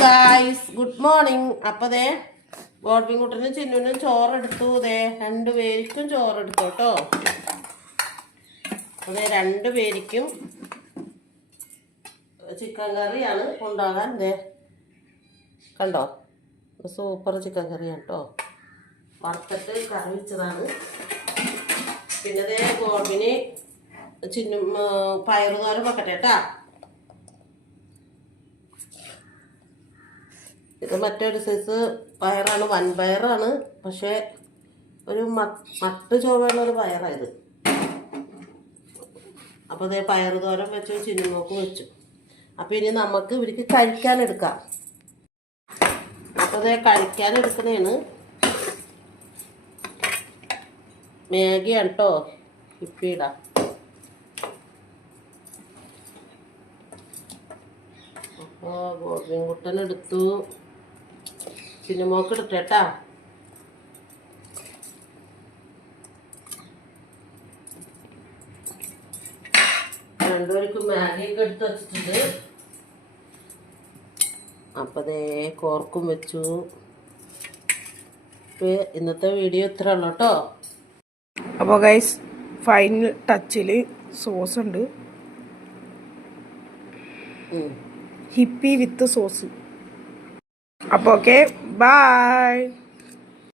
Guys, good morning. അപ്പോൾ ദേ ഗോഡ്ബിൻകുട്ടനും ചിന്നുവിനും ചോറെടുത്തു. ദേ 2 പേർക്കും ചോറെടുത്തു കേട്ടോ. അതെ 2 പേർക്കും ചിക്കൻ കറിയാണ് കൊണ്ടുപോകാൻ. ദേ കണ്ടോ, സൂപ്പർ ചിക്കൻ കറിയാണ് കേട്ടോ. വറുത്തിട്ട് കറി വെച്ചതാണ്. പിന്നെ ദേ ഗോഡ്ബിന് ചിന്നും പയറുതോരൻ വെക്കട്ടെ കേട്ടാ. ഇത് മറ്റൊരു സൈസ് പയറാണ്, വൻപയറാണ്. പക്ഷേ ഒരു മട്ട് ചുവയുള്ളൊരു പയറായത്. അപ്പോൾ അതേ പയറ് തോരൻ വെച്ചു, ചിന്നുമോക്ക് വെച്ചു. അപ്പോൾ ഇനി നമുക്ക് ഇവർക്ക് കഴിക്കാനെടുക്കാം. അപ്പോൾ അതേ കഴിക്കാനെടുക്കുന്നതാണ് മാഗിയാണ് കേട്ടോ. ഇപ്പിടാം. അപ്പോൾ ഗോഡ്ബിൻകുട്ടനെടുത്തു, ചിന്നുമോക്ക് എടുത്തേട്ടാ. രണ്ടുപേർക്കും മാഗിയൊക്കെ എടുത്ത് വെച്ചിട്ടുണ്ട്. അപ്പം അതേ കോർക്കും വെച്ചു. ഇപ്പോൾ ഇന്നത്തെ വീഡിയോ ഇത്ര ഉള്ളു കേട്ടോ. അപ്പോൾ ഗൈസ്, ഫൈനൽ ടച്ചിൽ സോസ് ഉണ്ട്. ഹിപ്പി വിത്ത് സോസ്. അപ്പോൾ ഓക്കെ, ബൈ.